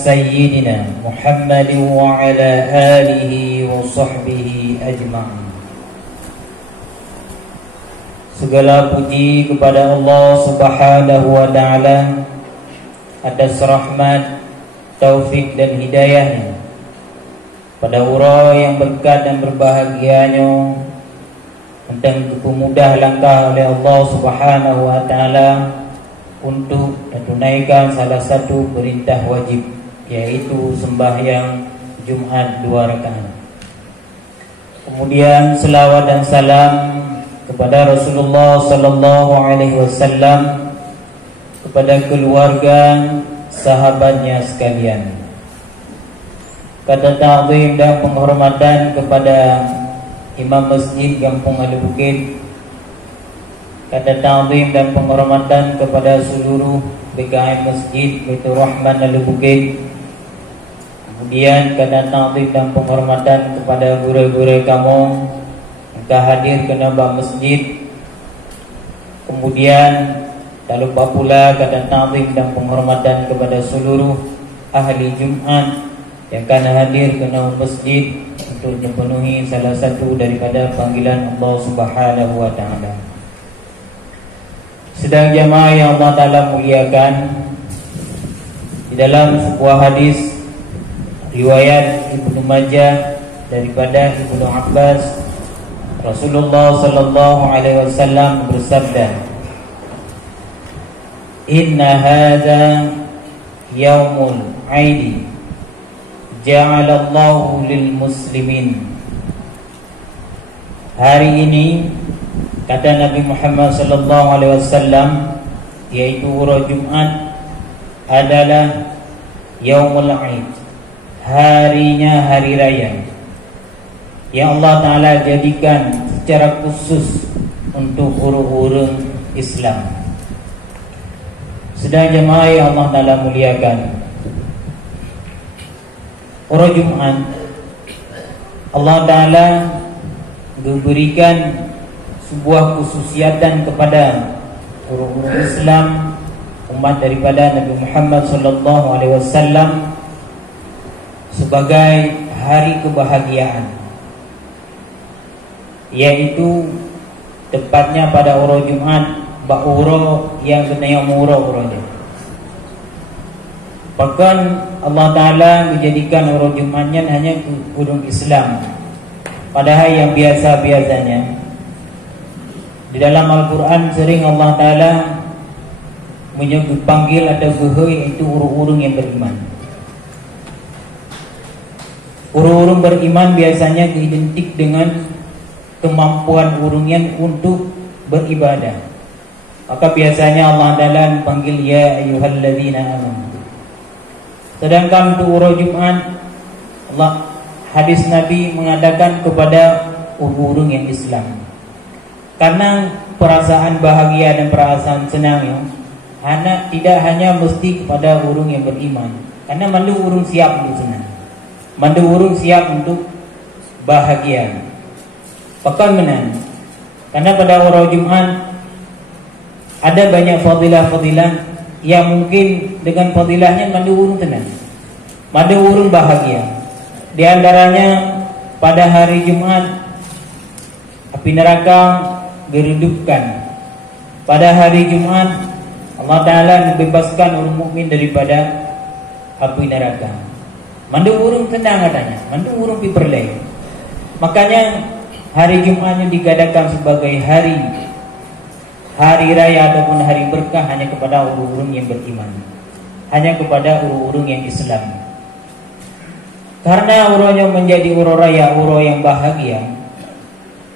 Sayyidina Muhammad wa ala alihi wa sahbihi ajma'in. Segala puji kepada Allah Subhanahu wa ta'ala atas rahmat, taufik dan hidayahnya pada urau yang berkat dan berbahagianya tentang dipermudah langkah oleh Allah Subhanahu wa ta'ala untuk menunaikan salah satu perintah wajib, yaitu sembahyang Jumat 2 rakaat. Kemudian selawat dan salam kepada Rasulullah sallallahu alaihi wasallam, kepada keluarga, sahabatnya sekalian. Kata ta'zim dan penghormatan kepada Imam Masjid Kampung Ali Bukit. Kata ta'zim dan penghormatan kepada seluruh BKM Masjid Baitur Rahman Ali Bukit. Kemudian kata ta'zim dan penghormatan kepada guru-guru kamu yang hadir ke nambah masjid. Kemudian tak lupa pula kata ta'zim dan penghormatan kepada seluruh ahli Jumat yang akan hadir ke nambah masjid untuk memenuhi salah satu daripada panggilan Allah Subhanahu wa ta'ala. Sedang jamaah yang Allah Ta'ala muliakan, di dalam sebuah hadis riwayat Ibnu Majah daripada Ibnu Abbas, Rasulullah sallallahu alaihi wasallam bersabda, "Inna hadza yaumul 'aidi ja'alallahu lil muslimin." Hari ini, kata Nabi Muhammad sallallahu alaihi wasallam, yaitu hari Jumat, adalah yaumul 'aid, harinya hari raya yang Allah Ta'ala jadikan secara khusus untuk orang-orang Islam. Sedang jemaah yang Allah Ta'ala muliakan, hari Jumat Allah Ta'ala memberikan sebuah khususiatan kepada orang-orang Islam, umat daripada Nabi Muhammad sallallahu alaihi wasallam, sebagai hari kebahagiaan, yaitu tepatnya pada hari Jumat, bahuro yang kena murah-murahnya. Bahkan Allah Ta'ala menjadikan hari Jumatnya hanya orang Islam, padahal yang biasa-biasanya di dalam Al-Quran sering Allah Ta'ala menyebut panggil atau gehe, yaitu orang-orang yang beriman. Orang-orang beriman biasanya identik dengan kemampuan orangnya untuk beribadah. Maka biasanya Allah Ta'ala panggil ya ayyuhalladzina amanu. Sedangkan untuk hari Jumat, hadis Nabi mengatakan kepada orang-orang yang Islam, karena perasaan bahagia dan perasaan senang tidak hanya mesti kepada orang yang beriman, karena mandu orang siap untuk senang, mandu orang siap untuk bahagia. Bahkan menang, karena pada hari Jumat ada banyak fadilah-fadilah yang mungkin dengan fadilahnya mandu orang tenang, mandu orang bahagia. Di antaranya pada hari Jumat api neraka diredupkan. Pada hari Jumat Allah Ta'ala membebaskan orang mukmin daripada api neraka. Mandu urung tenang katanya, mandu urung piperlay. Makanya hari Jumatnya digadakan sebagai hari raya ataupun hari berkah hanya kepada orang-orang yang beriman, hanya kepada orang-orang yang Islam. Karena urungnya menjadi urung raya, urung yang bahagia,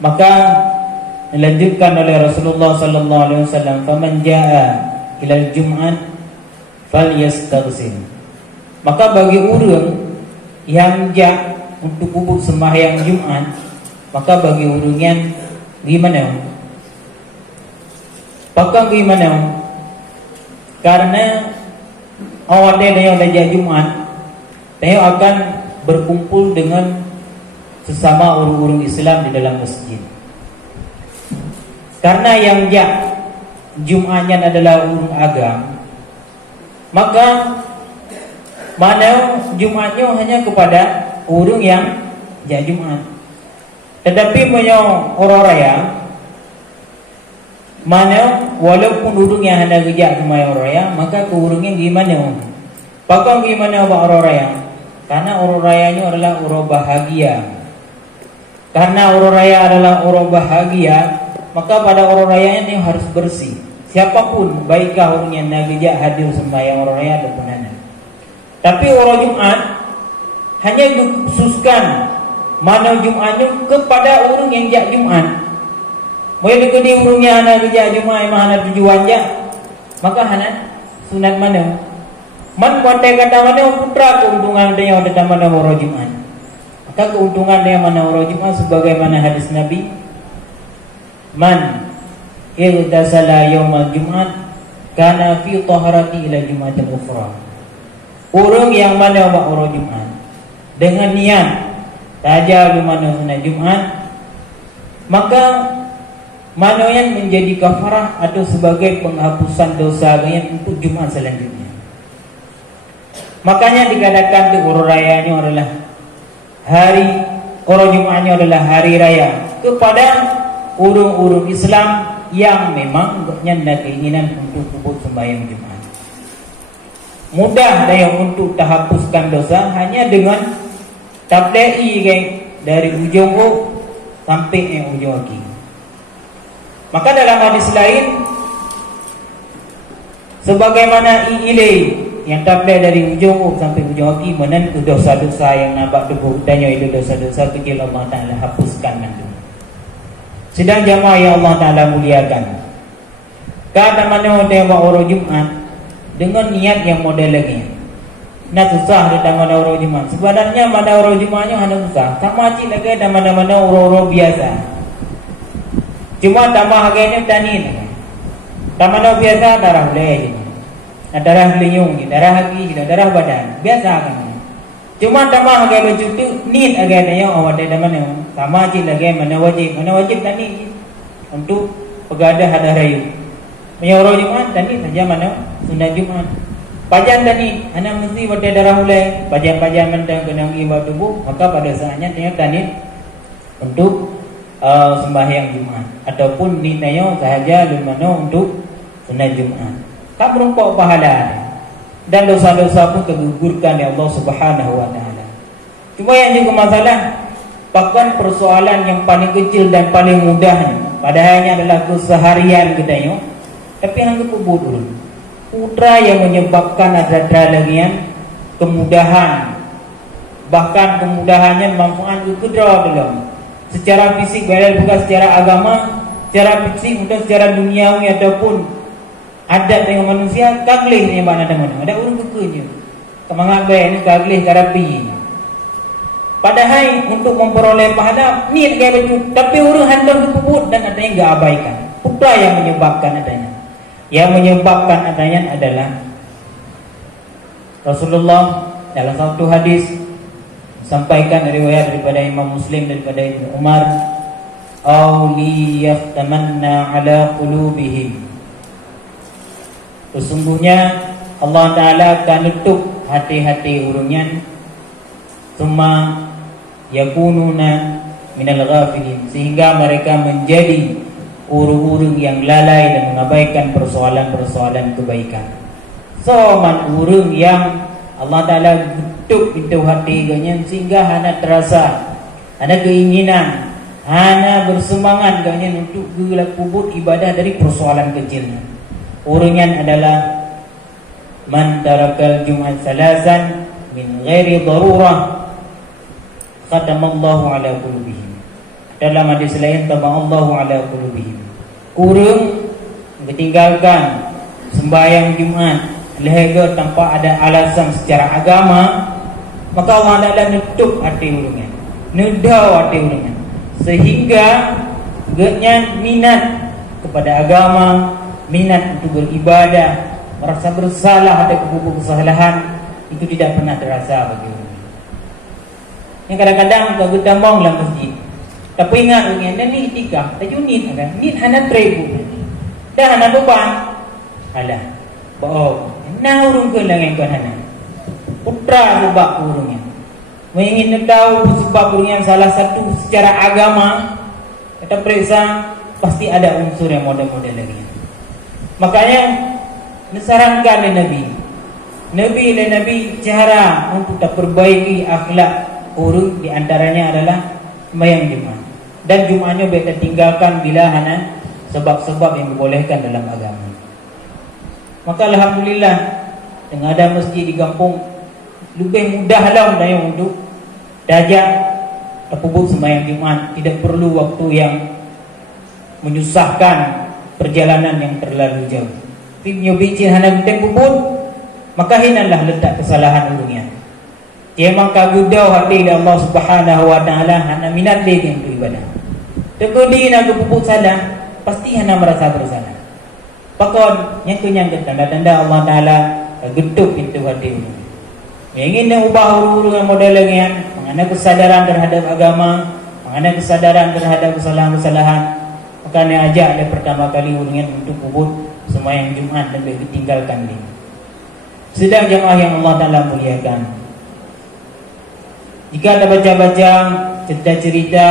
maka dilanjutkan oleh Rasulullah sallallahu alaihi wasallam, "Faman jaa ilal Jum'at falyastaghsil." Maka bagi orang yang untuk kubur sembahyang Jumat, maka bagi orang yang gimana? Pakang gimana? Karena awalnya yang ada Jumat, dia akan berkumpul dengan sesama orang-orang Islam di dalam masjid. Karena yang Jumatnya adalah urung agam, maka mana Jumatnya hanya kepada urung yang jak Jumat. Tetapi punya orang raya mana walaupun urung yang hendak kerja sembahyang orang raya, maka ke urungnya gimana? Pakang gimana orang raya? Karena orang rayanya adalah orang bahagia. Karena orang raya adalah orang bahagia, maka pada orang rayanya ini harus bersih. Siapapun, baikkah orang yang nak kerja hadir sembahyang orang raya ataupun mana. Tapi orang Jumat hanya dikhususkan mana Jumatnya kepada orang yang jak Jumat. Boleh dikudi urungnya hana kerja Jumat emang hana tujuan je, maka hana sunat mana? Man kuantai kata mana putra keuntungan dia yang ada mana orang Jumat. Maka keuntungan dia mana orang Jumat sebagaimana hadis Nabi, man irtasala yaumal Jumat kana fi taharati ila Jumatil ukhra. Orang yang mana orang Jumat dengan niat saja di mana sunat Jumat, maka mana yang menjadi kafarah atau sebagai penghapusan dosa yang untuk Jumat selanjutnya. Makanya dikatakan tu orang rayanya adalah hari, orang Jumatnya adalah hari raya kepada urung-urung Islam yang memang ada keinginan untuk kubur sembahyang Jumat. Mudah dia untuk terhapuskan dosa hanya dengan tabdai dari ujung O sampai ujung kaki. Maka dalam hadis lain, sebagaimana ilai yang tabdai dari ujung O sampai ujung kaki menentu dosa-dosa yang nampak debu danyo itu dosa-dosa kecil Allah Ta'ala hapuskan nanti. Sedang jamaah yang Allah Ta'ala muliakan, kata mana dia orang Jumat dengan niat yang model lagi. Nak susah di mana orang Jumat. Sebenarnya mana orang Jumatnya hanya susah. Sama cik lagi ada mana-mana orang-orang biasa. Cuma tambah harganya tanin. Mana biasa darah leh, darah liung, darah hati, darah badan. Biasa kan. Cuma tambah harga baju tu nit agak yang awak ada mana. Sama cik lagi mana wajib tanin untuk pegadah ada rayu. Punya orang Jumat tani saja mana sunat Jumat. Pajan tani anak mesti pada darah mulai pajan-pajan mendang kena ngibat tubuh, maka pada saatnya tanya tani untuk sembahyang Jumat ataupun nitanya sahaja di mana untuk sunat Jumat. Tak berumpak pahala dan dosa-dosa pun tergugurkan oleh Allah Subhanahu wa taala. Cuma yang juga masalah bahkan persoalan yang paling kecil dan paling mudah padahalnya adalah keseharian katanya. Tapi yang kubur dulu putra yang menyebabkan ada lagian kemudahan, bahkan kemudahannya manfaat kedua dalam secara fisik, bukan secara agama, secara fisik atau secara duniawi ataupun adat dengan manusia. Kaglih ni mana ada mana ada urung kekenya kemangat baik ni kaglih karapi. Padahal untuk memperoleh pahala niat gaya baju, tapi urung handal kubur dan adanya enggak abaikan. Putra yang menyebabkan adanya. Yang menyebabkan adanya adalah Rasulullah dalam satu hadis sampaikan riwayat daripada Imam Muslim daripada Ibnu Umar, "Auli yaftamanna ala qulubihim." Sesungguhnya Allah Ta'ala akan letup hati-hati urungnya, "Tsumma yakununa minal ghafilin," sehingga mereka menjadi urung-urung yang lalai dan mengabaikan persoalan-persoalan kebaikan. So man urung yang Allah Ta'ala tutup pintu hati ganya sehingga hana terasa, hana keinginan, hana bersemangat ganya untuk kubur ibadah dari persoalan kecilnya. Urungnya adalah man tarakal Jumat salasan min ghairi darurah khatamallahu ala qulubihim. Dalam hadis lain taballahu ala qulubihim. Kurung meninggalkan sembahyang Jumat lega tanpa ada alasan secara agama, maka Allah Ta'ala nutup hati urungnya, nudau hati urungnya, sehingga getnya minat kepada agama, minat untuk beribadah, merasa bersalah ada kesalahan itu tidak pernah terasa bagi urungnya. Yang kadang-kadang kita tambang dalam masjid, tapi ingat urungnya dan ni itikaf, tak junit kan, nit hana trebu, dah hana beban, alah, bohong. Nah urung ke lang yang kau hana. putra sebab urungnya. Ingin tahu sebab urungnya salah satu secara agama, kita periksa pasti ada unsur yang model-model lagi. Makanya disarankan oleh Nabi cara untuk tak perbaiki akhlak urung di antaranya adalah sembahyang Jumat. Dan Jumatnya baik tinggalkan bila hana sebab-sebab yang dibolehkan dalam agama. Maka alhamdulillah dengan ada masjid di kampung lebih mudahlah dayung untuk dajak terpubuk sembahyang Jumat, tidak perlu waktu yang menyusahkan, perjalanan yang terlalu jauh. Tapi nyobicin hana tempo pun maka hinalah letak kesalahan urungnya. Dia memang kagudau hati Allah Subhanahu wa taala hana minat dia yang beribadah. Tegodi nak kepupuk salah, pasti hana merasa bersalah. Pakon yang tanda-tanda Allah taala getuk pintu hati urung. Ingin nak ubah urung yang model yang mengenai kesadaran terhadap agama, mengenai kesadaran terhadap kesalahan-kesalahan. Maka dia ajak dia pertama kali urungnya untuk kubur sembahyang Jumat dan ditinggalkan dia. Sedang jemaah yang Allah Ta'ala muliakan, jika ada baca-baca cerita-cerita